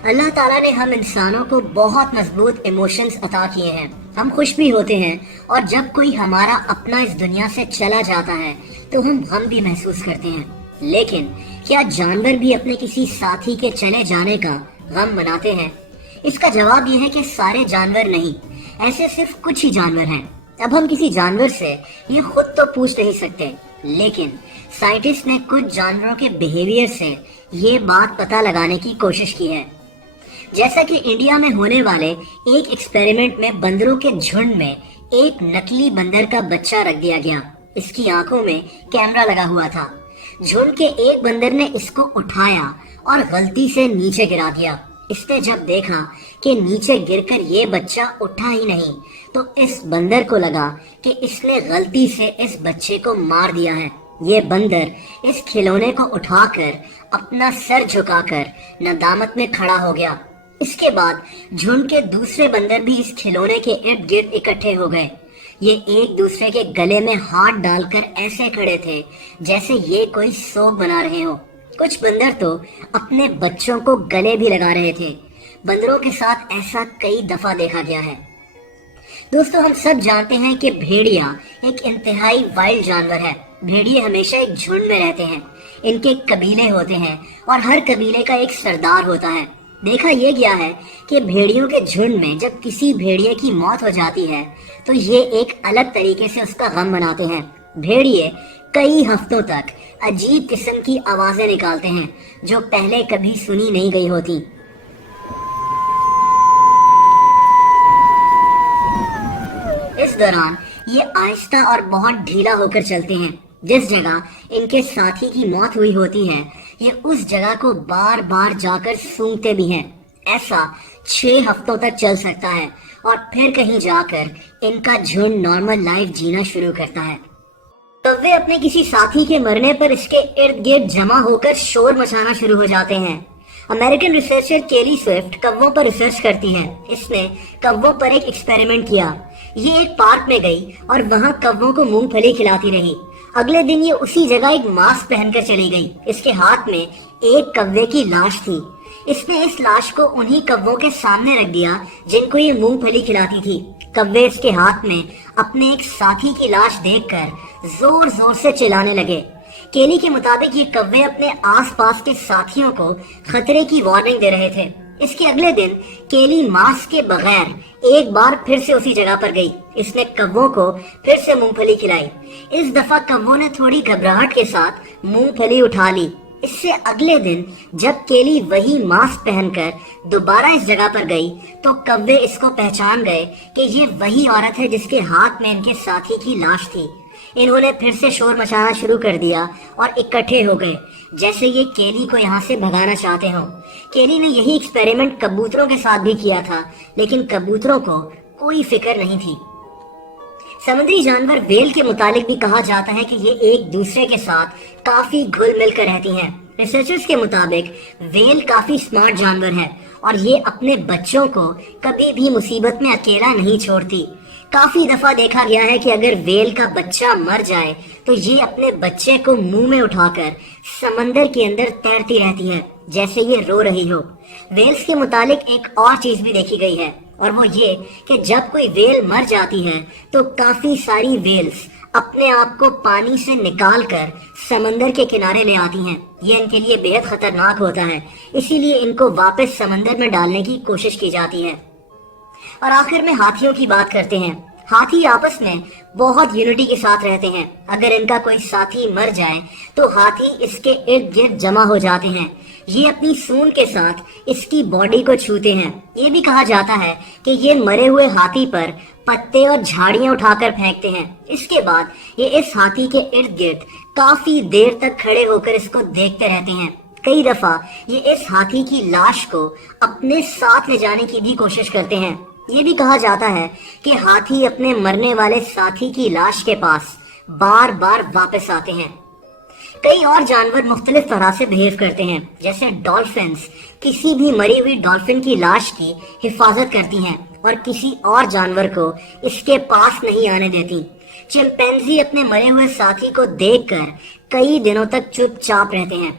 اللہ تعالیٰ نے ہم انسانوں کو بہت مضبوط ایموشنز عطا کیے ہیں. ہم خوش بھی ہوتے ہیں اور جب کوئی ہمارا اپنا اس دنیا سے چلا جاتا ہے تو ہم غم بھی محسوس کرتے ہیں. لیکن کیا جانور بھی اپنے کسی ساتھی کے چلے جانے کا غم مناتے ہیں؟ اس کا جواب یہ ہے کہ سارے جانور نہیں، ایسے صرف کچھ ہی جانور ہیں. اب ہم کسی جانور سے یہ خود تو پوچھ نہیں سکتے، لیکن سائنٹسٹ نے کچھ جانوروں کے بیہیویئر سے یہ بات پتہ لگانے کی کوشش کی ہے. جیسا کہ انڈیا میں ہونے والے ایک ایکسپیریمنٹ میں بندروں کے جھنڈ میں ایک نکلی بندر کا بچہ رکھ دیا گیا. اس کی آنکھوں میں کیمرہ لگا ہوا تھا. جھنڈ کے ایک بندر نے اس کو اٹھایا اور غلطی سے نیچے گرا دیا. اس نے جب دیکھا کہ نیچے گر کر یہ بچہ اٹھا ہی نہیں تو اس بندر کو لگا کہ اس نے غلطی سے اس بچے کو مار دیا ہے. یہ بندر اس کھلونے کو اٹھا کر اپنا سر جھکا کر ندامت میں کھڑا ہو گیا. اس کے بعد جھنڈ کے دوسرے بندر بھی اس کھلونے کے ارد گرد اکٹھے ہو گئے. یہ ایک دوسرے کے گلے میں ہاتھ ڈال کر ایسے کھڑے تھے جیسے یہ کوئی سوگ بنا رہے ہو. کچھ بندر تو اپنے بچوں کو گلے بھی لگا رہے تھے. بندروں کے ساتھ ایسا کئی دفعہ دیکھا گیا ہے. دوستو، ہم سب جانتے ہیں کہ بھیڑیا ایک انتہائی وائلڈ جانور ہے. بھیڑیے ہمیشہ ایک جھنڈ میں رہتے ہیں. ان کے قبیلے ہوتے ہیں اور ہر قبیلے کا ایک سردار ہوتا ہے. دیکھا یہ گیا ہے کہ بھیڑیوں کے جھنڈ میں جب کسی بھیڑیے کی موت ہو جاتی ہے تو یہ ایک الگ طریقے سے اس کا غم مناتے ہیں. بھیڑیے کئی ہفتوں تک عجیب قسم کی آوازیں نکالتے ہیں جو پہلے کبھی سنی نہیں گئی ہوتی. اس دوران یہ آہستہ اور بہت ڈھیلا ہو کر چلتے ہیں. جس جگہ ان کے ساتھی کی موت ہوئی ہوتی ہے یہ اس جگہ کو بار بار جا کر سونگتے بھی ہیں. ایسا 6 ہفتوں تک چل سکتا ہے اور پھر کہیں جا کر ان کا جھنڈ نارمل لائف جینا شروع کرتا ہے. کوے اپنے کسی ساتھی کے مرنے پر اس کے ارد گرد جمع ہو کر شور مچانا شروع ہو جاتے ہیں. امریکن ریسرچر کیلی سوئفٹ کووں پر ریسرچ کرتی ہے. اس نے کووں پر ایک ایکسپیریمنٹ کیا. یہ ایک پارک میں گئی اور وہاں کووں کو مونگ پھلی کھلاتی رہی. اگلے دن یہ اسی جگہ ایک ماسک پہن کر چلی گئی. اس کے ہاتھ میں ایک کوے کی لاش تھی. اس نے اس لاش کو انہی کووں کے سامنے رکھ دیا جن کو یہ مونگ پھلی کھلاتی تھی. کوے اس کے ہاتھ میں اپنے ایک ساتھی کی لاش دیکھ کر زور زور سے چلانے لگے. کیلی کے مطابق یہ کوے اپنے آس پاس کے ساتھیوں کو خطرے کی وارننگ دے رہے تھے. اس کے اگلے دن کیلی ماسک کے بغیر ایک بار پھر سے اسی جگہ پر گئی. اس نے کووں کو پھر سے مونگ پھلی کھلائی. اس دفعہ کووں نے تھوڑی گھبراہٹ کے ساتھ مونگ پھلی اٹھا لی. اس سے اگلے دن جب کیلی وہی ماسک پہن کر دوبارہ اس جگہ پر گئی تو کوے اس کو پہچان گئے کہ یہ وہی عورت ہے جس کے ہاتھ میں ان کے ساتھی کی لاش تھی. انہوں نے پھر سے شور مچانا شروع کر دیا اور اکٹھے ہو گئے جیسے یہ کیلی کو یہاں سے بھگانا چاہتے ہوں. کیلی نے یہی ایکسپیریمنٹ کبوتروں کے ساتھ بھی کیا تھا لیکن کبوتروں کو کوئی فکر نہیں تھی. سمندری جانور ویل کے متعلق بھی کہا جاتا ہے کہ یہ ایک دوسرے کے ساتھ کافی گھل مل کر رہتی ہیں. ریسرچرز کے مطابق ویل کافی سمارٹ جانور ہے اور یہ اپنے بچوں کو کبھی بھی مصیبت میں اکیلا نہیں چھوڑتی. کافی دفعہ دیکھا گیا ہے کہ اگر ویل کا بچہ مر جائے تو یہ اپنے بچے کو منہ میں اٹھا کر سمندر کے اندر تیرتی رہتی ہے جیسے یہ رو رہی ہو. ویلز کے متعلق ایک اور چیز بھی دیکھی گئی ہے اور وہ یہ کہ جب کوئی ویل مر جاتی ہے تو کافی ساری ویلز اپنے آپ کو پانی سے نکال کر سمندر کے کنارے لے آتی ہیں. یہ ان کے لیے بہت خطرناک ہوتا ہے، اسی لیے ان کو واپس سمندر میں ڈالنے کی کوشش کی جاتی ہے. اور آخر میں ہاتھیوں کی بات کرتے ہیں. ہاتھی آپس میں بہت یونٹی کے ساتھ رہتے ہیں. اگر ان کا کوئی ساتھی مر جائے تو ہاتھی اس کے ارد گرد جمع ہو جاتے ہیں. یہ اپنی سونڈ کے ساتھ اس کی باڈی کو چھوتے ہیں. یہ بھی کہا جاتا ہے کہ یہ مرے ہوئے ہاتھی پر پتے اور جھاڑیاں اٹھا کر پھینکتے ہیں. اس کے بعد یہ اس ہاتھی کے ارد گرد کافی دیر تک کھڑے ہو کر اس کو دیکھتے رہتے ہیں. کئی دفعہ یہ اس ہاتھی کی لاش کو اپنے ساتھ لے جانے کی بھی کوشش کرتے ہیں. یہ بھی کہا جاتا ہے کہ ہاتھی اپنے مرنے والے ساتھی کی لاش کے پاس بار بار واپس آتے ہیں. کئی اور جانور مختلف طرح سے بہیو کرتے ہیں. جیسے ڈالفنز کسی بھی مری ہوئی ڈالفن کی لاش کی حفاظت کرتی ہیں اور کسی اور جانور کو اس کے پاس نہیں آنے دیتی. چمپینزی اپنے مرے ہوئے ساتھی کو دیکھ کر کئی دنوں تک چپ چاپ رہتے ہیں.